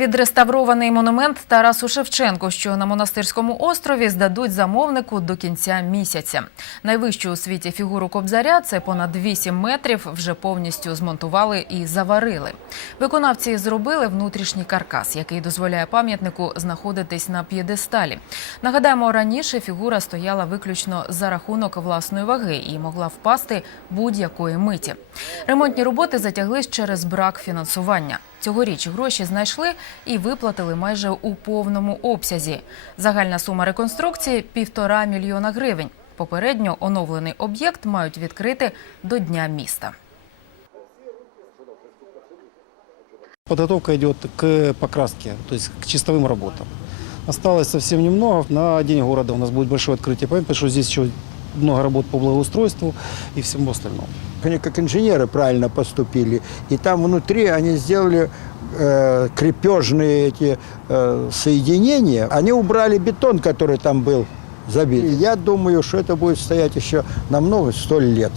Відреставрований монумент Тарасу Шевченку, що на монастирському острові здадуть замовнику до кінця місяця. Найвищу у світі фігуру кобзаря це понад 8 метрів. Вже повністю змонтували і заварили. Виконавці зробили внутрішній каркас, який дозволяє пам'ятнику знаходитись на п'єдесталі. Нагадаємо, раніше фігура стояла виключно за рахунок власної ваги і могла впасти будь-якої миті. Ремонтні роботи затяглись через брак фінансування. Цьогоріч гроші знайшли і виплатили майже у повному обсязі. Загальна сума реконструкції півтора мільйона гривень. Попередньо оновлений об'єкт мають відкрити до Дня міста. Подготовка идет к покраске, то есть к чистовым работам. Осталось совсем немного. На День города у нас будет большое открытие памятника, потому что здесь еще много работ по благоустройству и всему остальному. Они как инженеры правильно поступили. И там внутри они сделали э, крепежные эти э, соединения. Они убрали бетон, который там был забит. И я думаю, что это будет стоять еще на много сто лет.